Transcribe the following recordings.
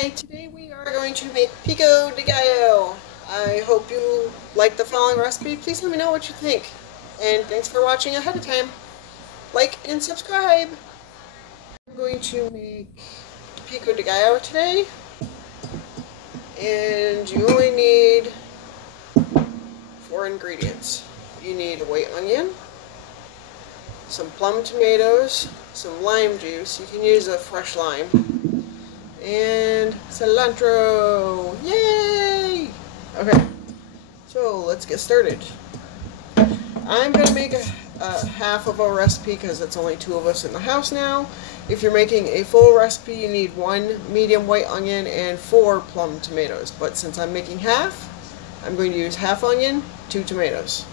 Hi, today we are going to make Pico de gallo. I hope you like the following recipe. Please let me know what you think. And thanks for watching ahead of time. Like and subscribe. I'm going to make Pico de gallo today. And you only need 4 ingredients. You need a white onion, some plum tomatoes, some lime juice. You can use a fresh lime. And cilantro! Yay! Okay, so let's get started. I'm going to make a half of a recipe because it's only 2 of us in the house now. If you're making a full recipe, you need 1 medium white onion and 4 plum tomatoes. But since I'm making half, I'm going to use half onion, 2 tomatoes.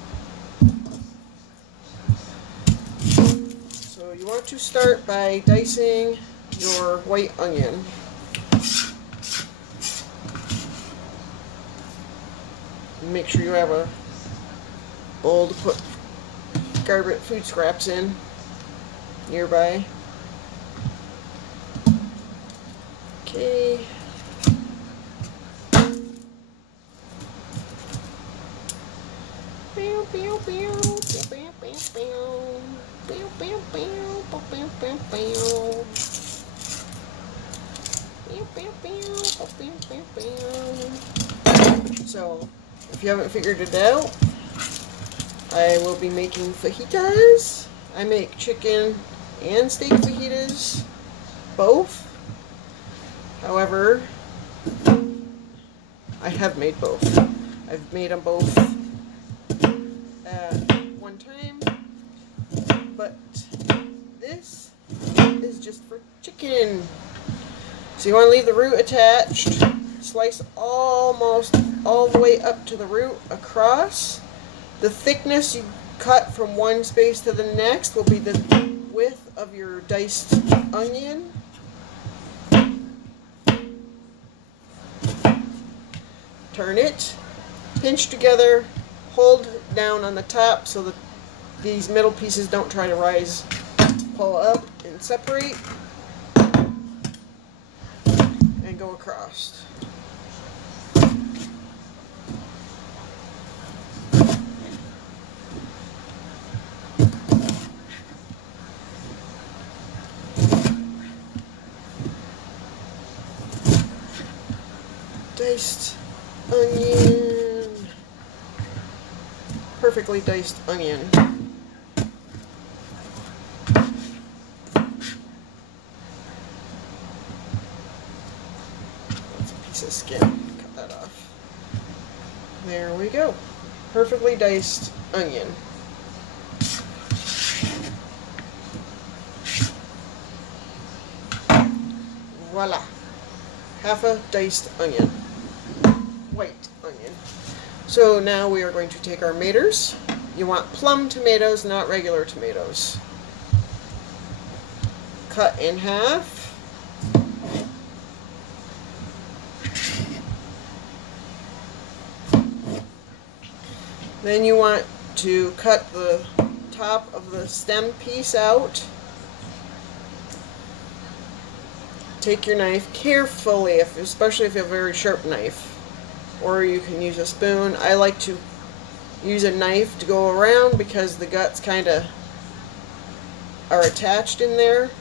So you want to start by dicing your white onion. Make sure you have a bowl to put garbage food scraps in nearby. Okay. So, if you haven't figured it out, I will be making fajitas. I make chicken and steak fajitas, both. However, I have made both. I've made them both at one time, but this is just for chicken. So you want to leave the root attached. Slice almost all the way up to the root across. The thickness you cut from one space to the next will be the width of your diced onion. Turn it, pinch together, hold down on the top so that these middle pieces don't try to rise, pull up and separate, and go across. Diced onion. Perfectly diced onion. That's a piece of skin. Cut that off. There we go. Perfectly diced onion. Voila. Half a diced onion. White onion. So now we are going to take our maters. You want plum tomatoes, not regular tomatoes. Cut in half. Then you want to cut the top of the stem piece out. Take your knife carefully, especially if you have a very sharp knife. Or you can use a spoon. I like to use a knife to go around because the guts kind of are attached in there.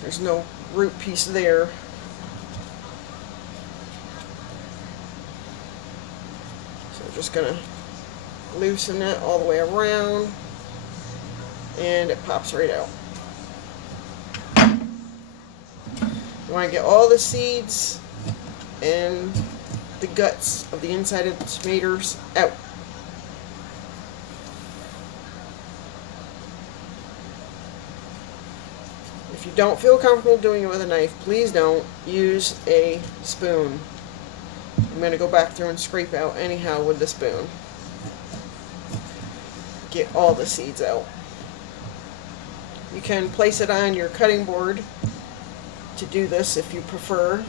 There's no root piece there. So I'm just going to loosen it all the way around and it pops right out. You want to get all the seeds and the guts of the inside of the tomatoes out. If you don't feel comfortable doing it with a knife, please don't use a spoon. I'm going to go back through and scrape out anyhow with the spoon. Get all the seeds out. You can place it on your cutting board to do this if you prefer.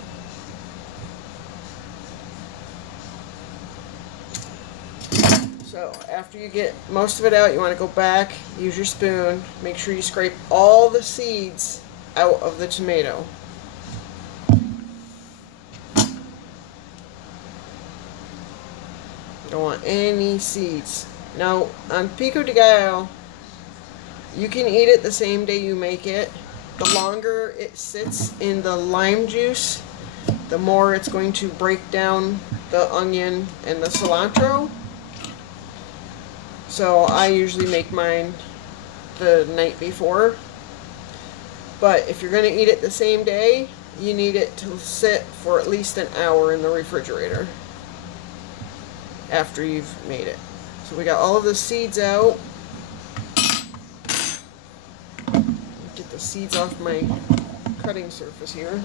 So after you get most of it out, you want to go back, use your spoon, make sure you scrape all the seeds out of the tomato. Don't want any seeds. Now, on Pico de Gallo, you can eat it the same day you make it. The longer it sits in the lime juice, the more it's going to break down the onion and the cilantro. So I usually make mine the night before. But if you're going to eat it the same day, you need it to sit for at least an hour in the refrigerator after you've made it. So we got all of the seeds out. Get the seeds off my cutting surface here.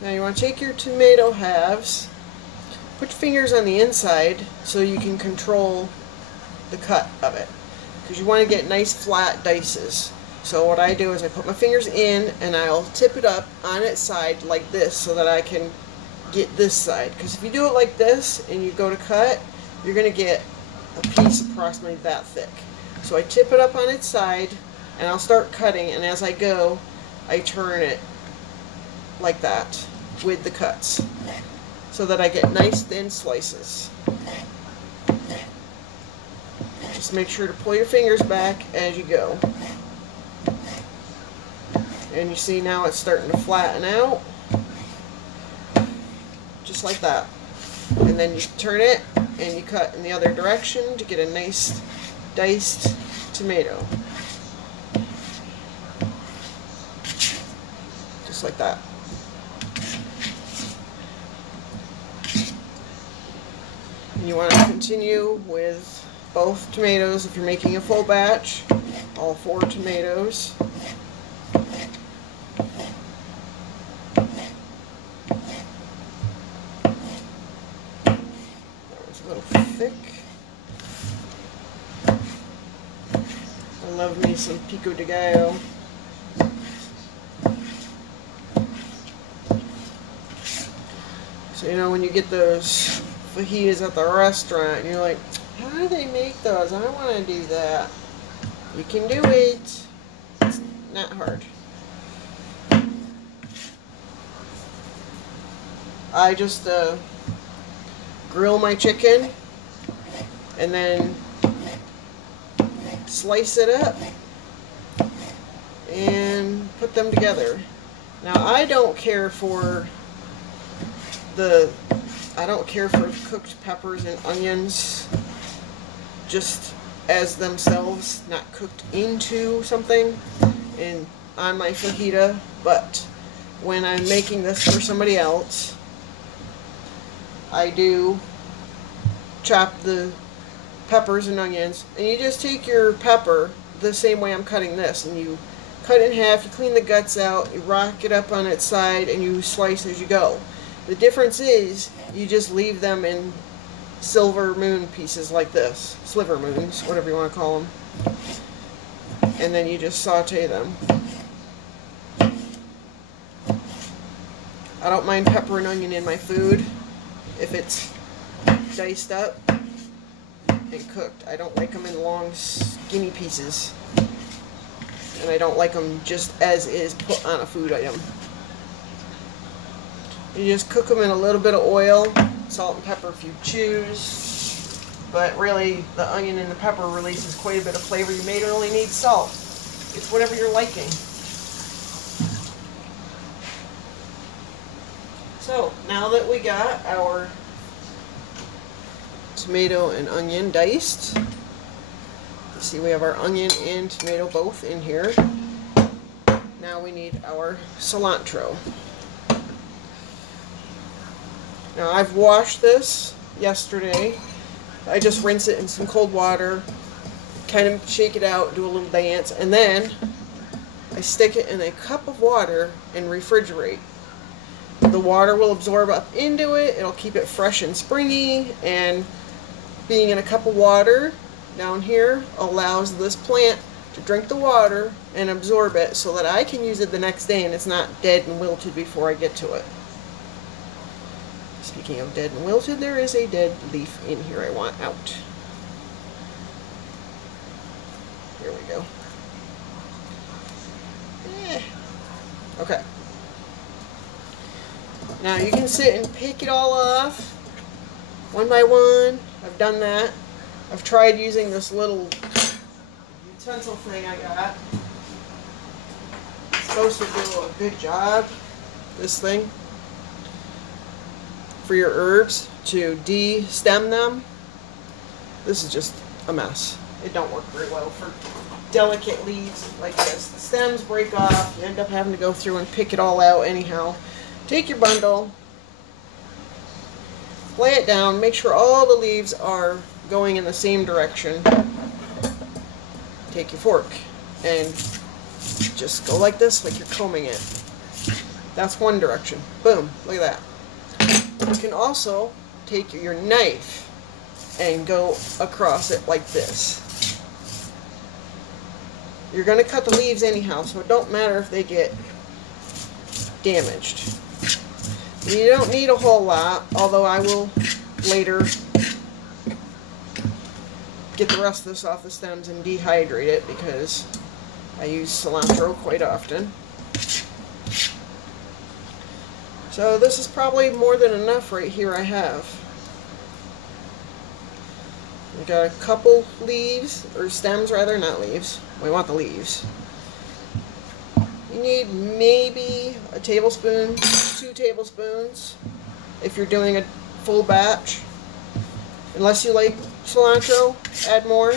Now you want to take your tomato halves, put your fingers on the inside so you can control the cut of it, because you want to get nice flat dices. So what I do is I put my fingers in and I'll tip it up on its side like this so that I can get this side. Because if you do it like this and you go to cut, you're going to get a piece approximately that thick. So I tip it up on its side and I'll start cutting, and as I go I turn it like that with the cuts so that I get nice thin slices. Just make sure to pull your fingers back as you go. And you see now it's starting to flatten out. Just like that. And then you turn it and you cut in the other direction to get a nice diced tomato. Just like that. And you want to continue with both tomatoes if you're making a full batch, all 4 tomatoes. That was a little thick. I love me some Pico de Gallo. So you know when you get those fajitas at the restaurant and you're like, how do they make those? I want to do that. You can do it. It's not hard. I just grill my chicken and then slice it up and put them together. Now I don't care for cooked peppers and onions just as themselves, not cooked into something and on my fajita, but when I'm making this for somebody else, I do chop the peppers and onions, and you just take your pepper the same way I'm cutting this, and you cut it in half, you clean the guts out, you rock it up on its side, and you slice as you go. The difference is you just leave them in silver moon pieces like this, sliver moons, whatever you want to call them, and then you just saute them. I don't mind pepper and onion in my food if it's diced up and cooked. I don't like them in long skinny pieces, and I don't like them just as is put on a food item. You just cook them in a little bit of oil, salt and pepper if you choose, but really the onion and the pepper releases quite a bit of flavor. You may only need salt. It's whatever you're liking. So now that we got our tomato and onion diced, you see we have our onion and tomato both in here. Now we need our cilantro. Now I've washed this yesterday. I just rinse it in some cold water, kind of shake it out, do a little dance, and then I stick it in a cup of water and refrigerate. The water will absorb up into it, it'll keep it fresh and springy, and being in a cup of water down here allows this plant to drink the water and absorb it so that I can use it the next day and it's not dead and wilted before I get to it. Speaking of dead and wilted, there is a dead leaf in here I want out. Here we go. Okay. Now you can sit and pick it all off one by one. I've done that. I've tried using this little utensil thing I got. It's supposed to do a good job, this thing, for your herbs to de-stem them. This is just a mess. It don't work very well for delicate leaves like this. The stems break off. You end up having to go through and pick it all out anyhow. Take your bundle, lay it down, make sure all the leaves are going in the same direction. Take your fork and just go like this, like you're combing it. That's one direction. Boom, look at that. You can also take your knife and go across it like this. You're going to cut the leaves anyhow, so it don't matter if they get damaged. You don't need a whole lot, although I will later get the rest of this off the stems and dehydrate it because I use cilantro quite often. So this is probably more than enough right here I have. We got a couple leaves, or stems rather, not leaves. We want the leaves. You need maybe a tablespoon, 2 tablespoons, if you're doing a full batch. Unless you like cilantro, add more.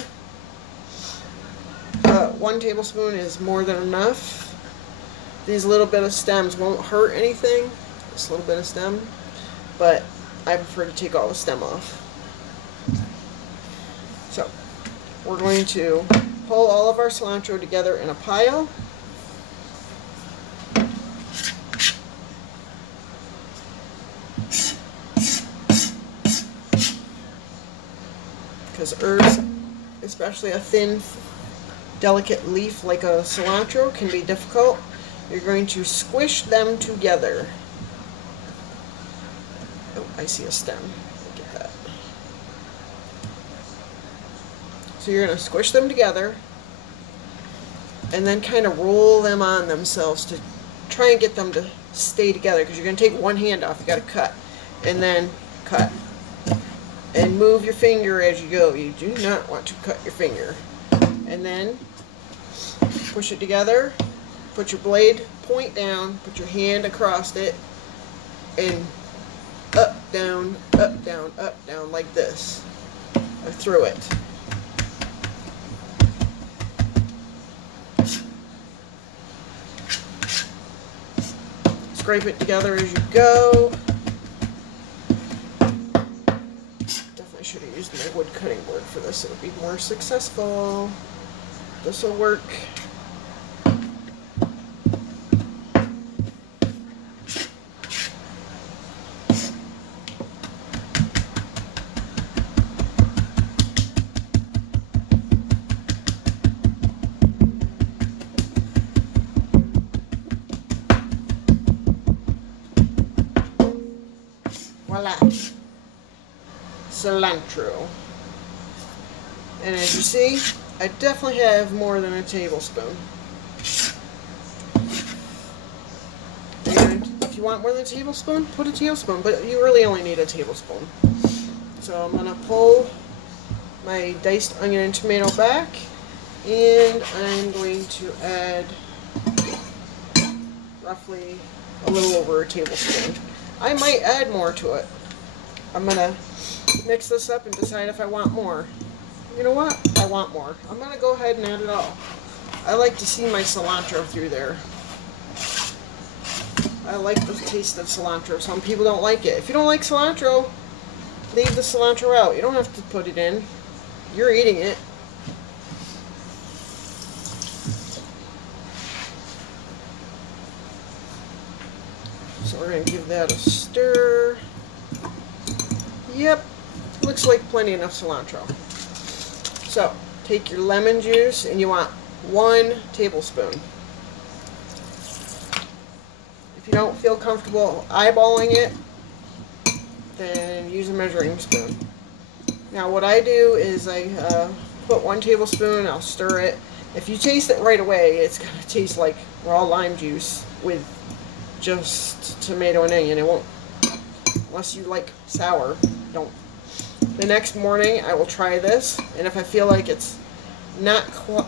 1 tablespoon is more than enough. These little bit of stems won't hurt anything. This little bit of stem, but I prefer to take all the stem off. So, we're going to pull all of our cilantro together in a pile. Because herbs, especially a thin, delicate leaf like a cilantro, can be difficult. You're going to squish them together. Oh, I see a stem. Look at that. So you're going to squish them together and then kind of roll them on themselves to try and get them to stay together, because you're going to take one hand off. You got to cut and then cut. And move your finger as you go. You do not want to cut your finger. And then push it together. Put your blade point down. Put your hand across it. And up, down, like this. Or through it. Scrape it together as you go. Should have used my wood cutting board for this. It would be more successful. This will work. Voila. Cilantro. And as you see, I definitely have more than a tablespoon. And if you want more than a tablespoon, put a tablespoon, but you really only need a tablespoon. So I'm going to pull my diced onion and tomato back, and I'm going to add roughly a little over a tablespoon. I might add more to it. I'm going to mix this up and decide if I want more. You know what? I want more. I'm going to go ahead and add it all. I like to see my cilantro through there. I like the taste of cilantro. Some people don't like it. If you don't like cilantro, leave the cilantro out. You don't have to put it in. You're eating it. So we're going to give that a stir. Yep, looks like plenty enough cilantro. So, take your lemon juice, and you want 1 tablespoon. If you don't feel comfortable eyeballing it, then use a measuring spoon. Now what I do is I put 1 tablespoon, I'll stir it. If you taste it right away, it's going to taste like raw lime juice with just tomato and onion. It won't, unless you like sour, don't. The next morning I will try this, and if I feel like it's not quite,